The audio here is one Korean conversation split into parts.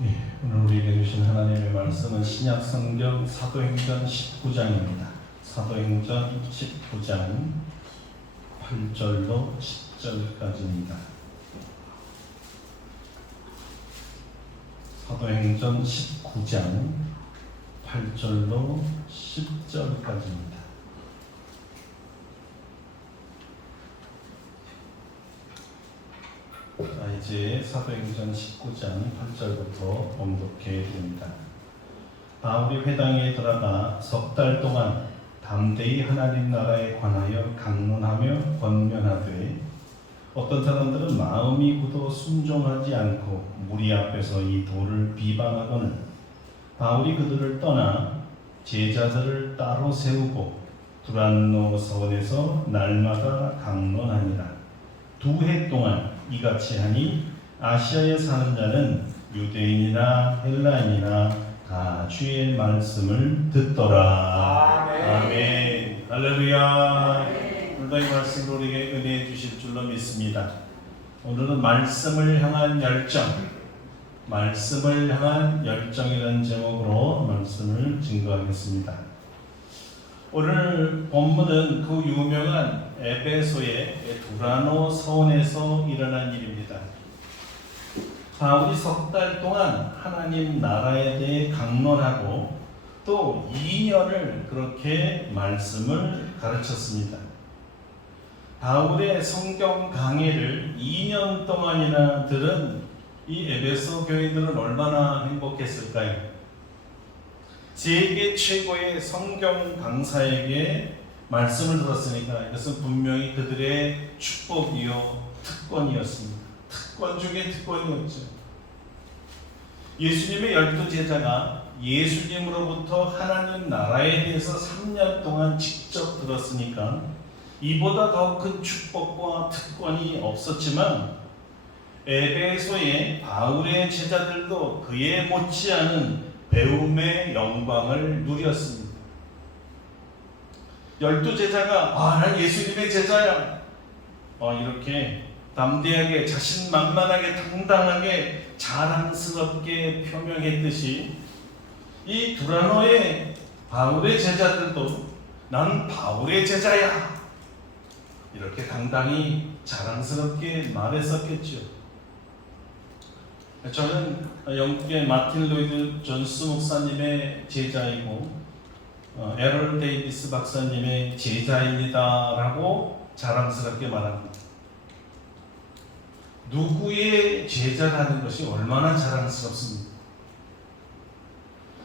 오늘 우리에게 주신 하나님의 말씀은 신약 성경 사도행전 19장입니다. 사도행전 19장 8절로 10절까지입니다. 사도행전 19장 8절로 10절까지입니다. 자, 이제 사도행전 19장 8절부터 봉독해 드립니다. 바울이 회당에 들어가 석 달 동안 담대히 하나님 나라에 관하여 강론하며 권면하되 어떤 사람들은 마음이 굳어 순종하지 않고 무리 앞에서 이 도를 비방하거늘 바울이 그들을 떠나 제자들을 따로 세우고 두란노 서원에서 날마다 강론하니라. 2해 동안 이같이 하니 아시아에 사는 자는 유대인이나 헬라인이나 다 주의 말씀을 듣더라. 아멘. 할렐루야. 오늘도 이 말씀으로 우리에게 은혜해 주실 줄로 믿습니다. 오늘은 말씀을 향한 열정, 말씀을 향한 열정이라는 제목으로 말씀을 증거하겠습니다. 오늘 본문은 그 유명한 에베소의 두라노 서원에서 일어난 일입니다. 바울이 석 달 동안 하나님 나라에 대해 강론하고 또 2년을 그렇게 말씀을 가르쳤습니다. 바울의 성경 강해를 2년 동안이나 들은 이 에베소 교인들은 얼마나 행복했을까요? 세계 최고의 성경 강사에게 말씀을 들었으니까 이것은 분명히 그들의 축복이요 특권이었습니다. 특권 중에 특권이었죠. 예수님의 12제자가 예수님으로부터 하나님 나라에 대해서 3년 동안 직접 들었으니까 이보다 더 큰 축복과 특권이 없었지만 에베소의 바울의 제자들도 그에 못지않은 배움의 영광을 누렸습니다. 12제자가 난 예수님의 제자야 이렇게 담대하게 자신만만하게 당당하게 자랑스럽게 표명했듯이 이 두라노의 바울의 제자들도 난 바울의 제자야 이렇게 당당히 자랑스럽게 말했었겠죠. 저는 영국의 마틴 로이드 존스 목사님의 제자이고 에럴 데이비스 박사님의 제자입니다 라고 자랑스럽게 말합니다. 누구의 제자라는 것이 얼마나 자랑스럽습니까?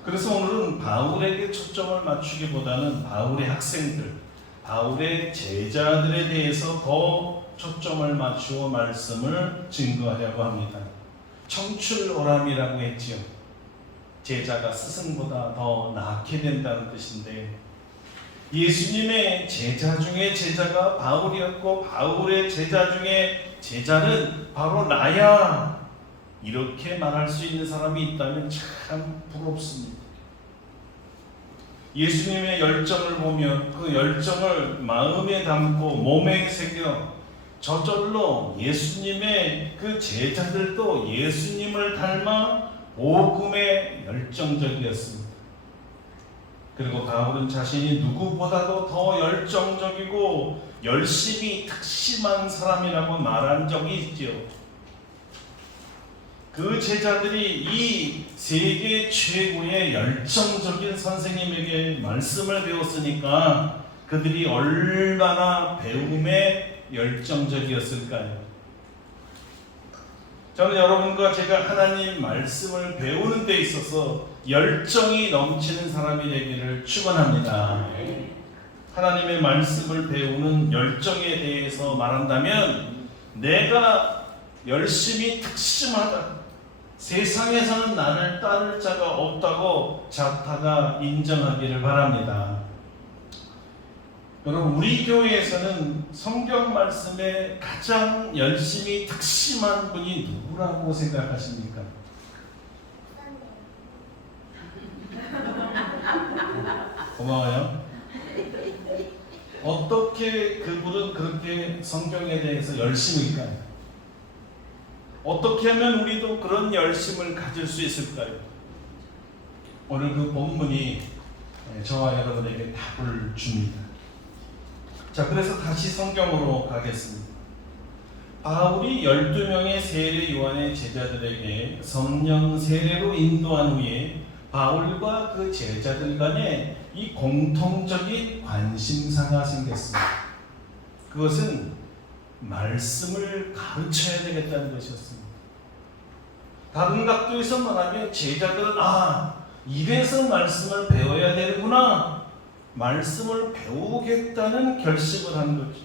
그래서 오늘은 바울에게 초점을 맞추기보다는 바울의 학생들, 바울의 제자들에 대해서 더 초점을 맞추어 말씀을 증거하려고 합니다. 청출오람이라고 했지요. 제자가 스승보다 더 낫게 된다는 뜻인데 예수님의 제자 중에 제자가 바울이었고 바울의 제자 중에 제자는 바로 나야 이렇게 말할 수 있는 사람이 있다면 참 부럽습니다. 예수님의 열정을 보면 그 열정을 마음에 담고 몸에 새겨 저절로 예수님의 그 제자들도 예수님을 닮아 복음에 열정적이었습니다. 그리고 바울은 자신이 누구보다도 더 열정적이고 열심히 특심한 사람이라고 말한 적이 있죠. 그 제자들이 이 세계 최고의 열정적인 선생님에게 말씀을 배웠으니까 그들이 얼마나 배움에 열정적이었을까요? 저는 여러분과 제가 하나님 말씀을 배우는 데 있어서 열정이 넘치는 사람이 되기를 축원합니다. 하나님의 말씀을 배우는 열정에 대해서 말한다면 내가 열심히 특심하다, 세상에서는 나를 따를 자가 없다고 자타가 인정하기를 바랍니다. 여러분, 우리 교회에서는 성경 말씀에 가장 열심히 특심한 분이 누구라고 생각하십니까? 고마워요. 어떻게 그분은 그렇게 성경에 대해서 열심일까요? 어떻게 어떻게 하면 우리도 그런 열심을 가질 수 있을까요? 오늘 그 본문이 저와 여러분에게 답을 줍니다. 자, 그래서 다시 성경으로 가겠습니다. 바울이 12명의 세례 요한의 제자들에게 성령 세례로 인도한 후에 바울과 그 제자들 간에 이 공통적인 관심사가 생겼습니다. 그것은 말씀을 가르쳐야 되겠다는 것이었습니다. 다른 각도에서 말하면 제자들은 이래서 말씀을 배워야 되는구나, 말씀을 배우겠다는 결심을 한 거죠.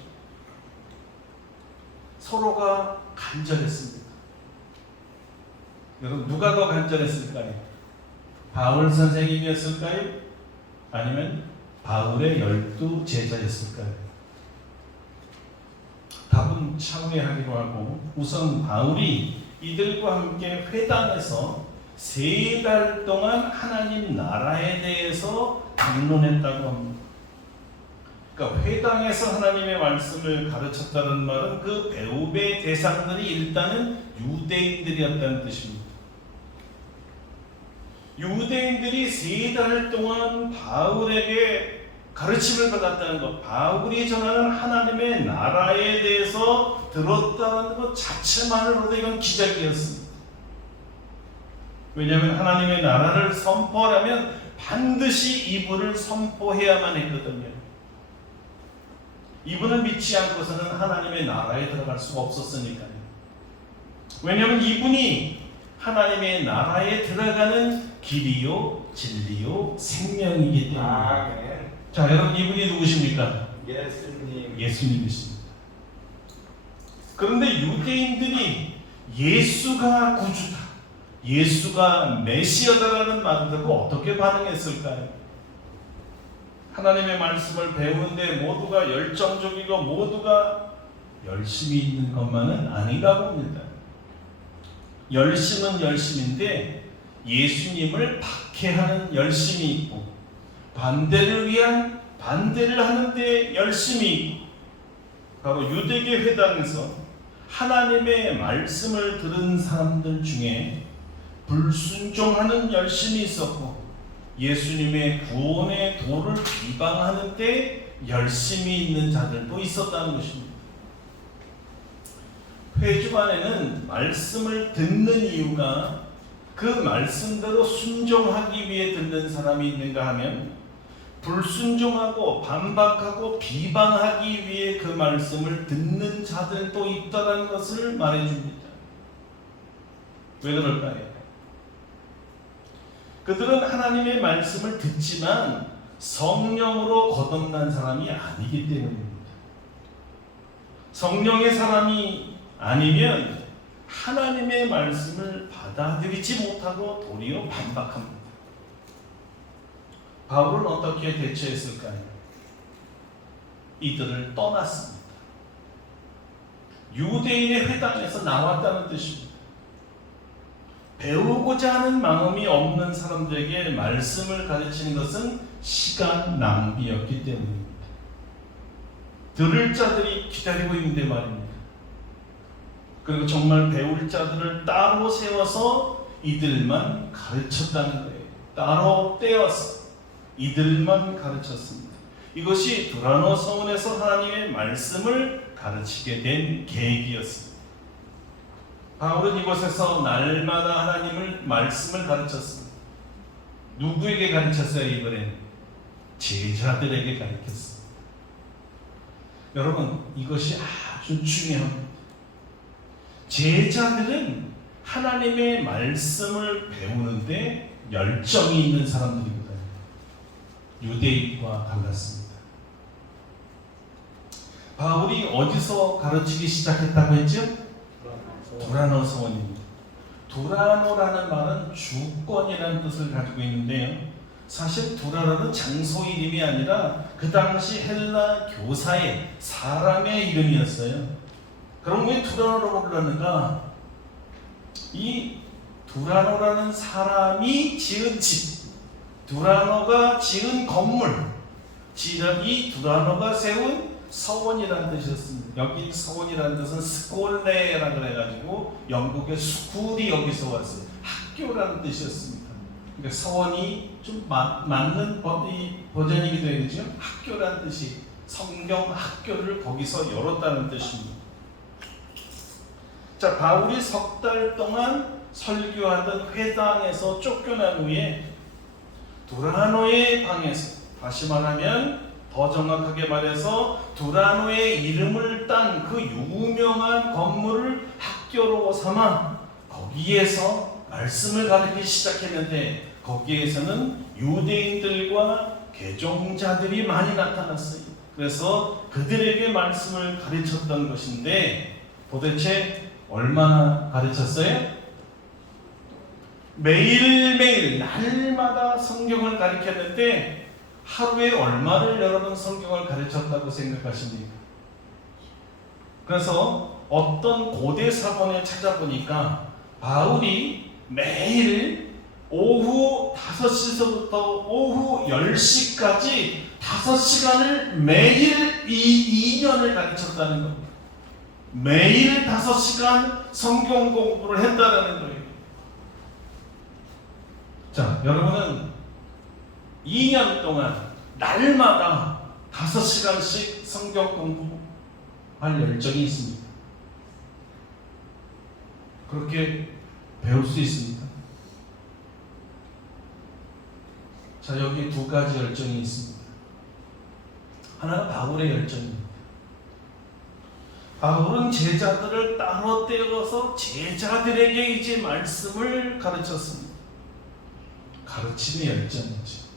서로가 간절했습니다. 여러분, 누가 더 간절했을까요? 바울 선생님이었을까요? 아니면 바울의 12 제자였을까요? 답은 차후하기로 하고, 우선 바울이 이들과 함께 회당에서 3달 동안 하나님 나라에 대해서 담론했다고 합니다. 그러니까 회당에서 하나님의 말씀을 가르쳤다는 말은 그 배움의 대상들이 일단은 유대인들이었다는 뜻입니다. 유대인들이 3달 동안 바울에게 가르침을 받았다는 것, 바울이 전하는 하나님의 나라에 대해서 들었다는 것 자체만으로도 이건 기적이었습니다. 왜냐하면 하나님의 나라를 선포하려면 반드시 이분을 선포해야만 했거든요. 이분을 믿지 않고서는 하나님의 나라에 들어갈 수가 없었으니까요. 왜냐하면 이분이 하나님의 나라에 들어가는 길이요, 진리요, 생명이기 때문에. 자, 여러분, 이분이 누구십니까? 예수님이십니다. 그런데 유대인들이 예수가 구주다, 예수가 메시아다라는 말을 듣고 어떻게 반응했을까요? 하나님의 말씀을 배우는데 모두가 열정적이고 모두가 열심히 있는 것만은 아니라고 합니다. 열심은 열심인데 예수님을 박해하는 열심이 있고, 반대를 위한 반대를 하는데 열심이 있고, 바로 유대계 회당에서 하나님의 말씀을 들은 사람들 중에 불순종하는 열심이 있었고, 예수님의 구원의 도를 비방하는 데 열심히 있는 자들도 있었다는 것입니다. 회중안에는 말씀을 듣는 이유가 그 말씀대로 순종하기 위해 듣는 사람이 있는가 하면, 불순종하고 반박하고 비방하기 위해 그 말씀을 듣는 자들도 있다는 것을 말해줍니다. 왜 그럴까요? 그들은 하나님의 말씀을 듣지만 성령으로 거듭난 사람이 아니기 때문입니다. 성령의 사람이 아니면 하나님의 말씀을 받아들이지 못하고 도리어 반박합니다. 바울은 어떻게 대처했을까요? 이들을 떠났습니다. 유대인의 회당에서 나왔다는 뜻입니다. 배우고자 하는 마음이 없는 사람들에게 말씀을 가르치는 것은 시간 낭비였기 때문입니다. 들을 자들이 기다리고 있는데 말입니다. 그리고 정말 배울 자들을 따로 세워서 이들만 가르쳤다는 거예요. 따로 떼어서 이들만 가르쳤습니다. 이것이 두라노 서원에서 하나님의 말씀을 가르치게 된 계획이었습니다. 바울은 이곳에서 날마다 하나님의 말씀을 가르쳤습니다. 누구에게 가르쳤어요? 이번엔 제자들에게 가르쳤습니다. 여러분, 이것이 아주 중요합니다. 제자들은 하나님의 말씀을 배우는데 열정이 있는 사람들입니다. 유대인과 달랐습니다. 바울이 어디서 가르치기 시작했다고 했죠? 두라노 서원입니다. 두라노라는 말은 주권이라는 뜻을 가지고 있는데요, 사실 두라노는 장소 이름이 아니라 그 당시 헬라 교사의 사람의 이름이었어요. 그럼 왜 두라노라고 불렀는가? 이 두라노라는 사람이 지은 집, 두라노가 지은 건물, 이 두라노가 세운 서원이라는 뜻이었습니다. 여기 서원이라는 뜻은 스콜레라 그래가지고 영국의 스쿨이 여기서 왔어요. 학교라는 뜻이었습니다. 그러니까 서원이 좀 맞는 버전이기도 해요. 학교라는 뜻이 성경 학교를 거기서 열었다는 뜻입니다. 자, 바울이 석 달 동안 설교하던 회당에서 쫓겨난 후에 두라노의 방에서, 다시 말하면 더 정확하게 말해서 두라노의 이름을 딴 그 유명한 건물을 학교로 삼아 거기에서 말씀을 가르치기 시작했는데, 거기에서는 유대인들과 개종자들이 많이 나타났어요. 그래서 그들에게 말씀을 가르쳤던 것인데, 도대체 얼마나 가르쳤어요? 매일매일 날마다 성경을 가르쳤는데 하루에 얼마를 여러분 성경을 가르쳤다고 생각하십니까? 그래서 어떤 고대 사본에 찾아보니까 바울이 매일 오후 5시서부터 오후 10시까지 5시간을 매일 이 2년을 가르쳤다는 겁니다. 매일 5시간 성경 공부를 했다는 거예요. 자, 여러분은 2년 동안 날마다 5시간씩 성경 공부할 열정이 있습니다. 그렇게 배울 수 있습니까? 자, 여기 두 가지 열정이 있습니다. 하나는 바울의 열정입니다. 바울은 제자들을 따로 떼어서 제자들에게 이제 말씀을 가르쳤습니다. 가르침의 열정이지.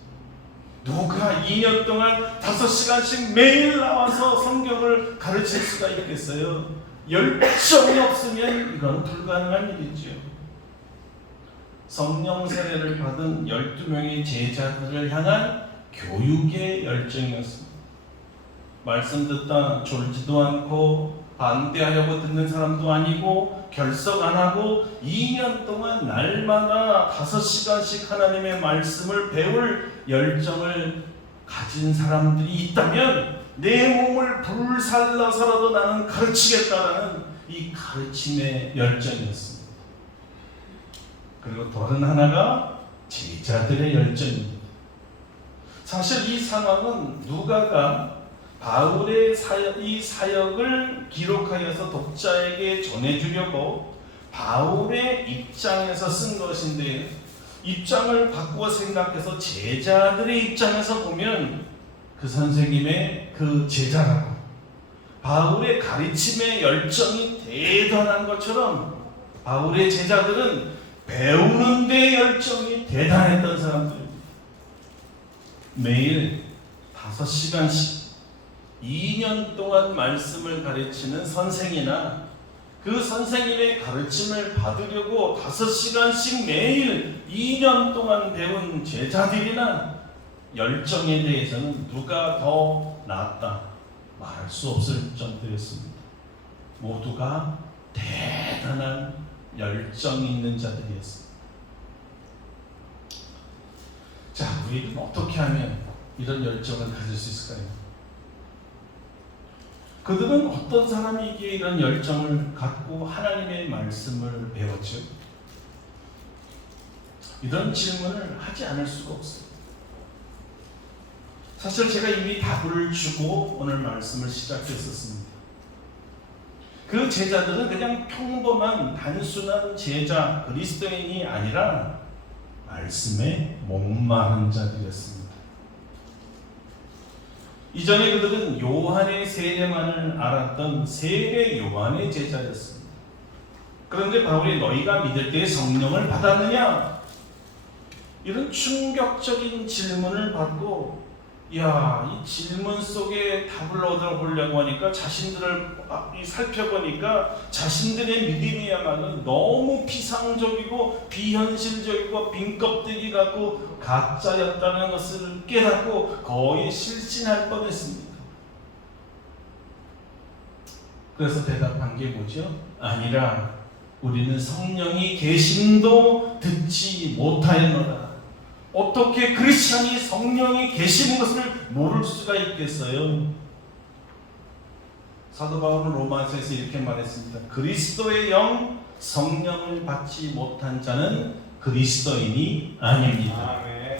누가 2년 동안 5시간씩 매일 나와서 성경을 가르칠 수가 있겠어요? 열정이 없으면 이건 불가능한 일이죠. 성령 세례를 받은 12명의 제자들을 향한 교육의 열정이었습니다. 말씀 듣다 졸지도 않고 반대하려고 듣는 사람도 아니고 결석 안 하고 2년 동안 날마다 5시간씩 하나님의 말씀을 배울 열정을 가진 사람들이 있다면 내 몸을 불살라서라도 나는 가르치겠다라는 이 가르침의 열정이었습니다. 그리고 다른 하나가 제자들의 열정입니다. 사실 이 상황은 누가가 바울의 이 사역을 기록하여서 독자에게 전해주려고 바울의 입장에서 쓴 것인데, 입장을 바꾸어 생각해서 제자들의 입장에서 보면 그 선생님의 그 제자라고, 바울의 가르침의 열정이 대단한 것처럼 바울의 제자들은 배우는 데 열정이 대단했던 사람들입니다. 매일 5시간씩 2년 동안 말씀을 가르치는 선생이나 그 선생님의 가르침을 받으려고 5시간씩 매일 2년 동안 배운 제자들이나 열정에 대해서는 누가 더 낫다 말할 수 없을 정도였습니다. 모두가 대단한 열정이 있는 자들이었습니다. 자, 우리는 어떻게 하면 이런 열정을 가질 수 있을까요? 그들은 어떤 사람이기에 이런 열정을 갖고 하나님의 말씀을 배웠죠? 이런 질문을 하지 않을 수가 없어요. 사실 제가 이미 답을 주고 오늘 말씀을 시작했었습니다. 그 제자들은 그냥 평범한 단순한 제자 그리스도인이 아니라 말씀에 목마른 자들이었습니다. 이전에 그들은 요한의 세례만을 알았던 세례 요한의 제자였습니다. 그런데 바울이 너희가 믿을 때에 성령을 받았느냐? 이런 충격적인 질문을 받고, 이 질문 속에 답을 얻어보려고 하니까 자신들을 살펴보니까 자신들의 믿음이야말로 너무 피상적이고 비현실적이고 빈껍데기 같고 가짜였다는 것을 깨닫고 거의 실신할 뻔했습니다. 그래서 대답한 게 뭐죠? 아니라 우리는 성령이 계심도 듣지 못하였노라. 어떻게 크리스찬이 성령이 계시는 것을 모를 수가 있겠어요? 사도 바울은 로마서에서 이렇게 말했습니다. 그리스도의 영 성령을 받지 못한 자는 그리스도인이 아닙니다. 아멘.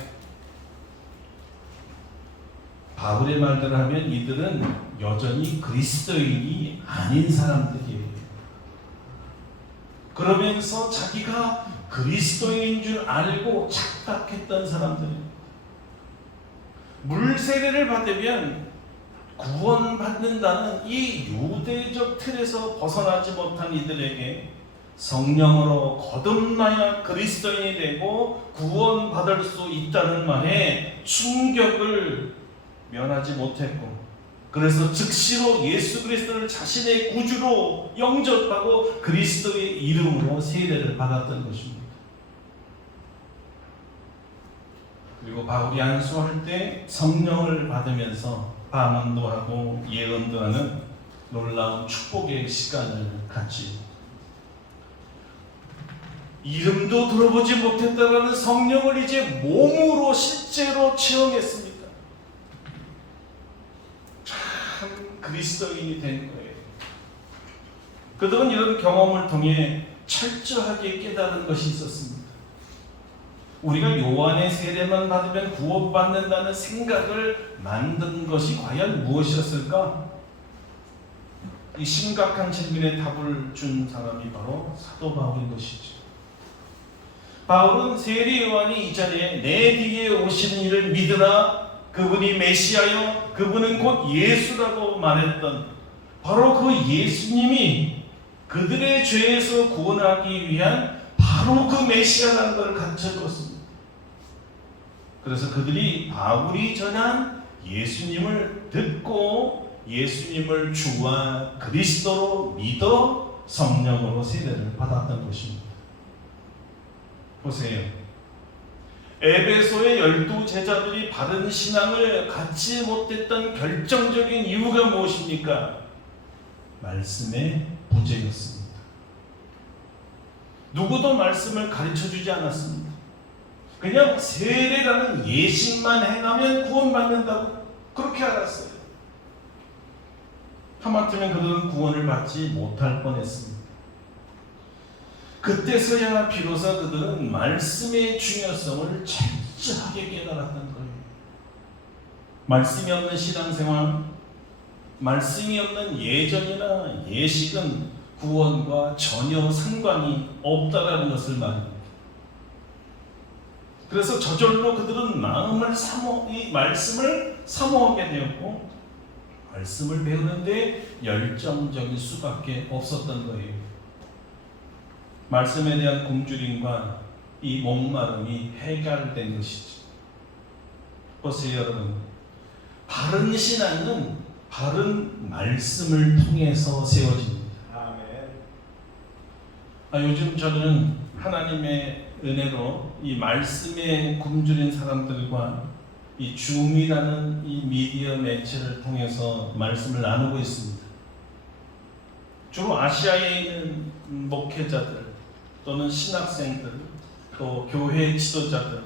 바울의 말대로 하면 이들은 여전히 그리스도인이 아닌 사람들이에요. 그러면서 자기가 그리스도인인 줄 알고 착각했던 사람들이에요. 물세례를 받으면 구원받는다는 이 유대적 틀에서 벗어나지 못한 이들에게 성령으로 거듭나야 그리스도인이 되고 구원받을 수 있다는 말에 충격을 면하지 못했고, 그래서 즉시로 예수 그리스도를 자신의 구주로 영접하고 그리스도의 이름으로 세례를 받았던 것입니다. 그리고 바울이 안수할 때 성령을 받으면서 방언도 하고 예언도 하는 놀라운 축복의 시간을 갖지. 이름도 들어보지 못했다라는 성령을 이제 몸으로 실제로 체험했습니다. 참 그리스도인이 된 거예요. 그들은 이런 경험을 통해 철저하게 깨달은 것이 있었습니다. 우리가 요한의 세례만 받으면 구원받는다는 생각을 만든 것이 과연 무엇이었을까? 이 심각한 질문에 답을 준 사람이 바로 사도 바울인 것이죠. 바울은 세례 요한이 이전에 내 뒤에 오시는 이를 믿으라, 그분이 메시아요, 그분은 곧 예수라고 말했던 바로 그 예수님이 그들의 죄에서 구원하기 위한 바로 그 메시아라는 것을 가르쳐주었습니다. 그래서 그들이 바울이 전한 예수님을 듣고 예수님을 주와 그리스도로 믿어 성령으로 세례를 받았던 것입니다. 보세요. 에베소의 12제자들이 바른 신앙을 갖지 못했던 결정적인 이유가 무엇입니까? 말씀의 부재였습니다. 누구도 말씀을 가르쳐주지 않았습니다. 그냥 세례라는 예식만 행하면 구원받는다고 그렇게 알았어요. 하마터면 그들은 구원을 받지 못할 뻔했습니다. 그때서야 비로소 그들은 말씀의 중요성을 철저하게 깨달았던 거예요. 말씀이 없는 신앙생활, 말씀이 없는 예전이나 예식은 구원과 전혀 상관이 없다라는 것을 말합니다. 그래서 저절로 그들은 이 말씀을 사모하게 되었고 말씀을 배우는데 열정적일 수밖에 없었던 거예요. 말씀에 대한 굶주림과 이 목마름이 해결된 것이죠. 보세요 여러분, 바른 신앙은 바른 말씀을 통해서 세워집니다. 아멘. 요즘 저는 하나님의 은혜로 이 말씀에 굶주린 사람들과 이 줌이라는 이 미디어 매체를 통해서 말씀을 나누고 있습니다. 주로 아시아에 있는 목회자들 또는 신학생들 또 교회 지도자들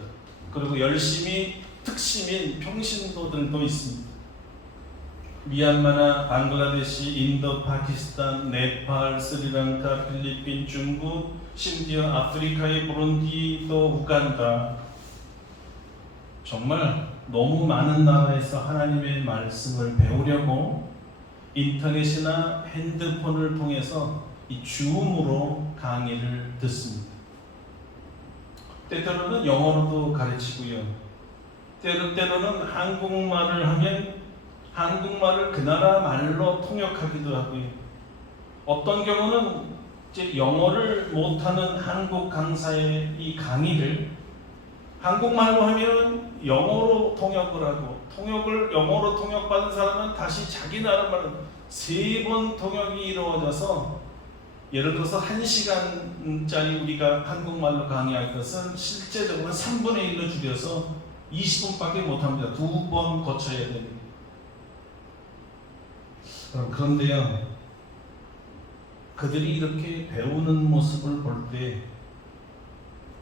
그리고 열심히 특심인 평신도들도 있습니다. 미얀마나 방글라데시, 인도, 파키스탄, 네팔, 스리랑카, 필리핀, 중국, 심지어 아프리카의 부룬디 또 우간다, 정말 너무 많은 나라에서 하나님의 말씀을 배우려고 인터넷이나 핸드폰을 통해서 이 줌으로 강의를 듣습니다. 때때로는 영어로도 가르치고요. 때로는 한국말을 하면 한국말을 그 나라 말로 통역하기도 하고요. 어떤 경우는 이제 영어를 못하는 한국 강사의 이 강의를 한국말로 하면 영어로 통역을 하고, 통역을 영어로 통역받은 사람은 다시 자기 나라 말로 3번 통역이 이루어져서, 예를 들어서 1시간짜리 우리가 한국말로 강의할 것은 실제적으로 3분의 1로 줄여서 20분밖에 못합니다. 2번 거쳐야 됩니다. 그런데요, 그들이 이렇게 배우는 모습을 볼 때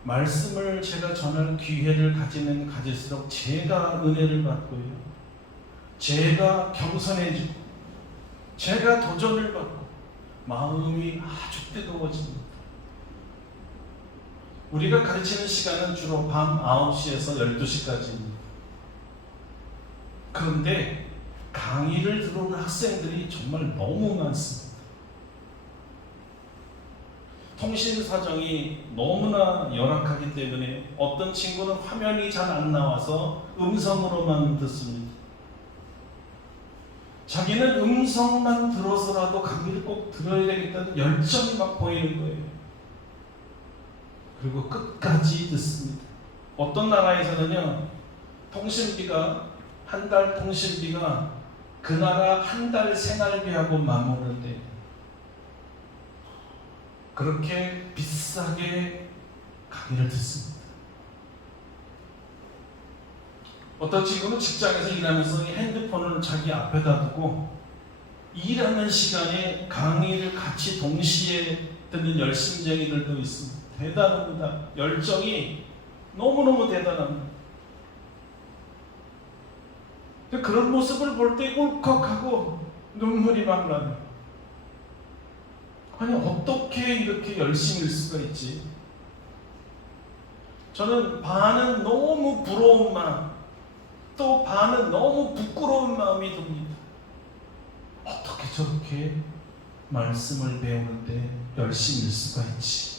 말씀을 제가 전할 기회를 가지면 가질수록 제가 은혜를 받고요, 제가 겸손해지고 제가 도전을 받고 마음이 아주 뜨거워집니다. 우리가 가르치는 시간은 주로 밤 9시에서 12시까지입니다. 그런데 강의를 들어오는 학생들이 정말 너무 많습니다. 통신 사정이 너무나 열악하기 때문에 어떤 친구는 화면이 잘 안 나와서 음성으로만 듣습니다. 자기는 음성만 들어서라도 강의를 꼭 들어야 되겠다는 열정이 막 보이는 거예요. 그리고 끝까지 듣습니다. 어떤 나라에서는요, 통신비가 한 달 통신비가 그 나라 한 달 생활비하고 맞먹는데 그렇게 비싸게 강의를 듣습니다. 어떤 친구는 직장에서 일하면서 핸드폰을 자기 앞에다 두고 일하는 시간에 강의를 같이 동시에 듣는 열심쟁이들도 있습니다. 대단합니다. 열정이 너무너무 대단합니다. 그런 모습을 볼 때 울컥하고 눈물이 막 나요. 아니, 어떻게 이렇게 열심일 수가 있지? 저는 반은 너무 부러운 마음, 또 반은 너무 부끄러운 마음이 듭니다. 어떻게 저렇게 말씀을 배우는데 열심일 수가 있지?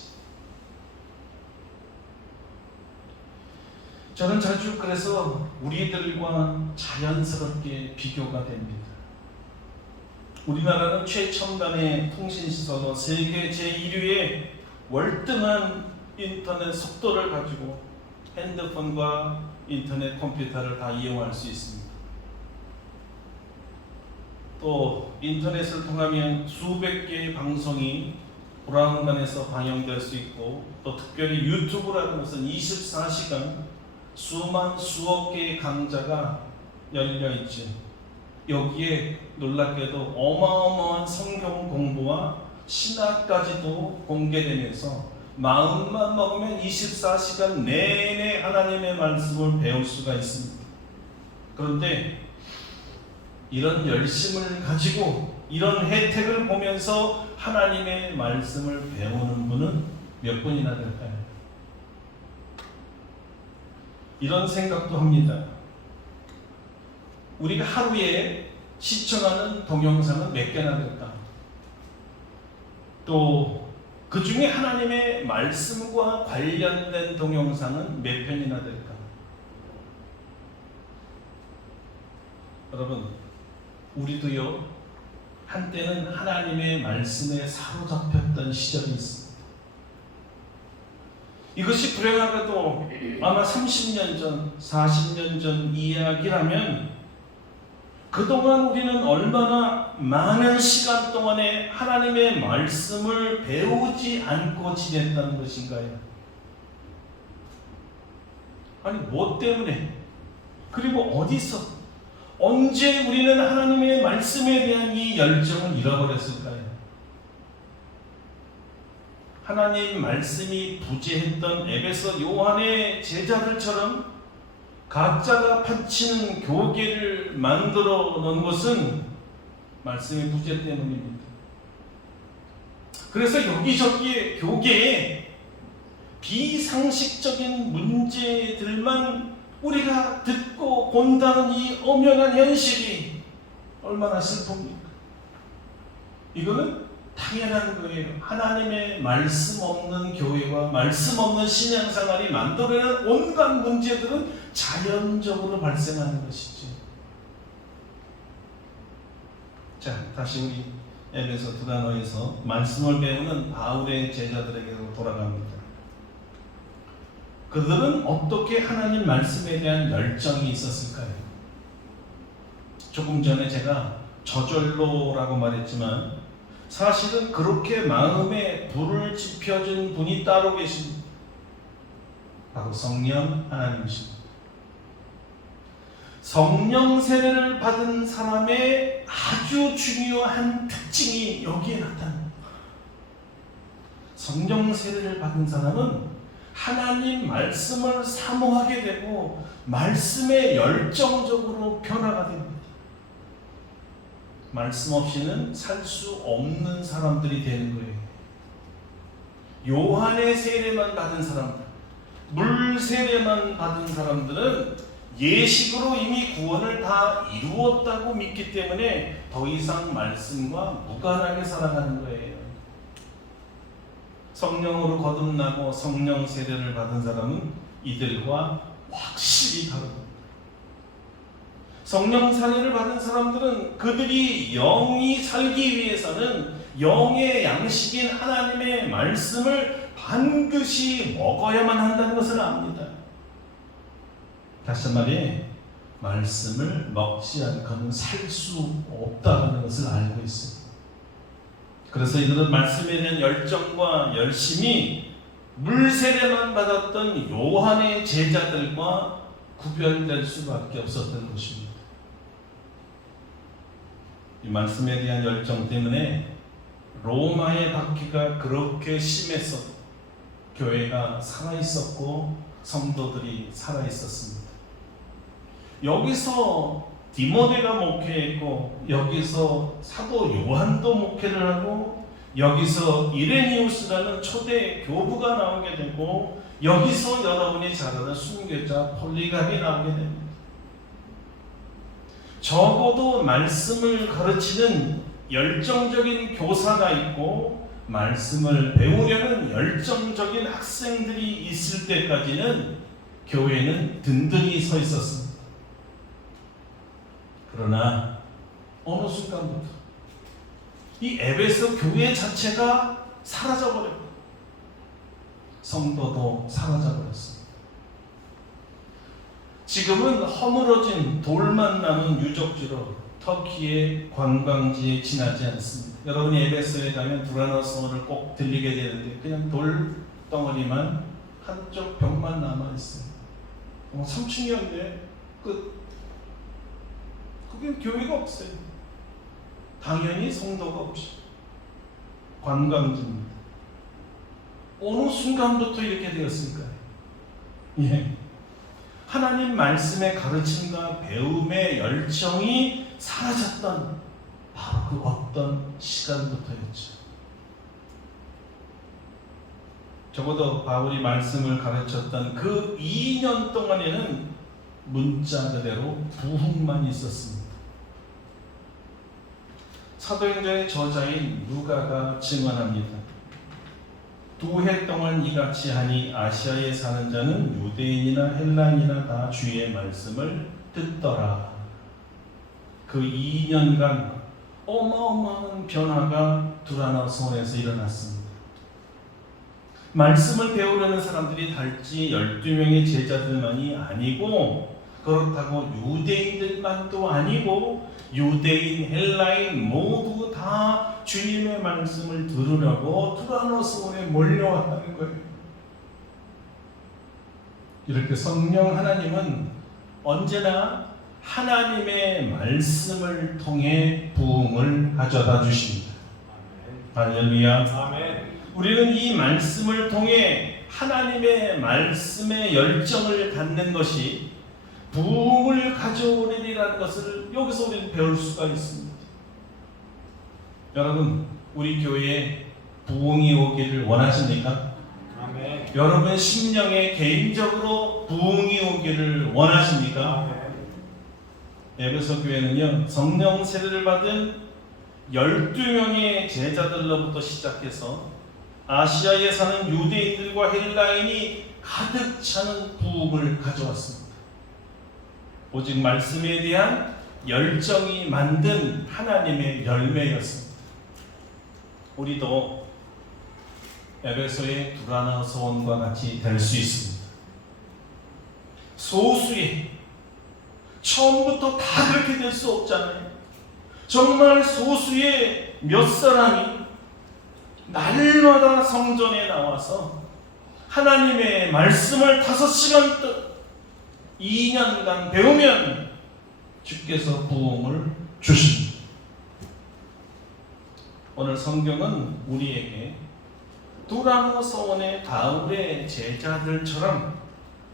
저는 자주 그래서 우리들과 자연스럽게 비교가 됩니다. 우리나라는 최첨단의 통신시설로 세계 제1위의 월등한 인터넷 속도를 가지고 핸드폰과 인터넷 컴퓨터를 다 이용할 수 있습니다. 또 인터넷을 통하면 수백 개의 방송이 불안간에서 방영될 수 있고, 또 특별히 유튜브라는 것은 24시간 수억 개의 강좌가 열려 있죠. 여기에 놀랍게도 어마어마한 성경 공부와 신학까지도 공개되면서 마음만 먹으면 24시간 내내 하나님의 말씀을 배울 수가 있습니다. 그런데 이런 열심을 가지고 이런 혜택을 보면서 하나님의 말씀을 배우는 분은 몇 분이나 될까요? 이런 생각도 합니다. 우리가 하루에 시청하는 동영상은 몇 개나 될까? 또 그 중에 하나님의 말씀과 관련된 동영상은 몇 편이나 될까? 여러분, 우리도요, 한때는 하나님의 말씀에 사로잡혔던 시절이 있습니다. 이것이 불행하게도 아마 30년 전, 40년 전 이야기라면 그동안 우리는 얼마나 많은 시간 동안에 하나님의 말씀을 배우지 않고 지냈다는 것인가요? 아니, 뭐 때문에? 그리고 어디서? 언제 우리는 하나님의 말씀에 대한 이 열정을 잃어버렸을까요? 하나님 말씀이 부재했던 에베소 요한의 제자들처럼 각자가 바치는 교계를 만들어 놓은 것은 말씀의 부재 때문입니다. 그래서 여기저기에 교계에 비상식적인 문제들만 우리가 듣고 본다는 이 엄연한 현실이 얼마나 슬픕니까? 이거는 당연한 거예요. 하나님의 말씀 없는 교회와 말씀 없는 신앙생활이 만들어내는 온갖 문제들은 자연적으로 발생하는 것이죠. 자, 다시 우리 에베소 두 단어에서 말씀을 배우는 바울의 제자들에게로 돌아갑니다. 그들은 어떻게 하나님 말씀에 대한 열정이 있었을까요? 조금 전에 제가 저절로라고 말했지만 사실은 그렇게 마음에 불을 지펴준 분이 따로 계십니다. 바로 성령 하나님이십니다. 성령 세례를 받은 사람의 아주 중요한 특징이 여기에 나타납니다. 성령 세례를 받은 사람은 하나님 말씀을 사모하게 되고 말씀에 열정적으로 변화가 됩니다. 말씀 없이는 살 수 없는 사람들이 되는 거예요. 요한의 세례만 받은 사람들, 물 세례만 받은 사람들은 예식으로 이미 구원을 다 이루었다고 믿기 때문에 더 이상 말씀과 무관하게 살아가는 거예요. 성령으로 거듭나고 성령 세례를 받은 사람은 이들과 확실히 다릅니다. 성령 세례를 받은 사람들은 그들이 영이 살기 위해서는 영의 양식인 하나님의 말씀을 반드시 먹어야만 한다는 것을 압니다. 다시 말해, 말씀을 먹지 않고는 살 수 없다는 것을 알고 있습니다. 그래서 이들은 말씀에 대한 열정과 열심이 물세례만 받았던 요한의 제자들과 구별될 수밖에 없었던 것입니다. 이 말씀에 대한 열정 때문에 로마의 박해가 그렇게 심해서 교회가 살아있었고 성도들이 살아있었습니다. 여기서 디모데가 목회했고, 여기서 사도 요한도 목회를 하고, 여기서 이레니우스라는 초대 교부가 나오게 되고, 여기서 여러분이 잘 아는 순교자 폴리갑이 나오게 됩니다. 적어도 말씀을 가르치는 열정적인 교사가 있고 말씀을 배우려는 열정적인 학생들이 있을 때까지는 교회는 든든히 서 있었습니다. 그러나 어느 순간부터 이 에베소 교회 자체가 사라져버렸고 성도도 사라져버렸습니다. 지금은 허물어진 돌만 남은 유적지로 터키의 관광지에 지나지 않습니다. 여러분이 에베소에 가면 두라노 성을 꼭 들리게 되는데 그냥 돌덩어리만 한쪽 벽만 남아있어요. 3층이었는데 끝. 그게 교회가 없어요. 당연히 성도가 없이 관광지입니다. 어느 순간부터 이렇게 되었을까요? 예. 하나님 말씀의 가르침과 배움의 열정이 사라졌던 바로 그 어떤 시간부터였죠. 적어도 바울이 말씀을 가르쳤던 그 2년 동안에는 문자 그대로 부흥만 있었습니다. 사도행전의 저자인 누가가 증언합니다. 2해 동안 이같이 하니 아시아에 사는 자는 유대인이나 헬라인이나 다 주의 말씀을 듣더라. 그 2년간 어마어마한 변화가 두라노 성원에서 일어났습니다. 말씀을 배우려는 사람들이 달지 12명의 제자들만이 아니고, 그렇다고 유대인들만도 아니고 유대인, 헬라인 모두 다 주님의 말씀을 들으려고 두라노 성원에 몰려왔다는 거예요. 이렇게 성령 하나님은 언제나 하나님의 말씀을 통해 부흥을 가져다 주십니다. 할렐루야. 아멘. 우리는 이 말씀을 통해 하나님의 말씀의 열정을 갖는 것이 부흥을 가져오리라는 것을 여기서 우리는 배울 수가 있습니다. 여러분, 우리 교회에 부흥이 오기를 원하십니까? 아멘. 여러분 심령에 개인적으로 부흥이 오기를 원하십니까? 아멘. 에베소 교회는요, 성령 세례를 받은 12명의 제자들로부터 시작해서 아시아에 사는 유대인들과 헬라인이 가득 차는 부흥을 가져왔습니다. 오직 말씀에 대한 열정이 만든 하나님의 열매였습니다. 우리도 에베소의 두라노 성원과 같이 될 수 있습니다. 소수의, 처음부터 다 그렇게 될 수 없잖아요. 정말 소수의 몇 사람이 날마다 성전에 나와서 하나님의 말씀을 5시간 동안 2년간 배우면 주께서 부흥을 주십니다. 오늘 성경은 우리에게 두라노 성원의 바울의 제자들처럼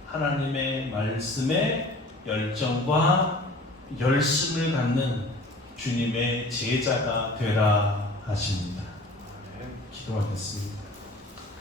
하나님의 말씀에 열정과 열심을 갖는 주님의 제자가 되라 하십니다. 기도하겠습니다.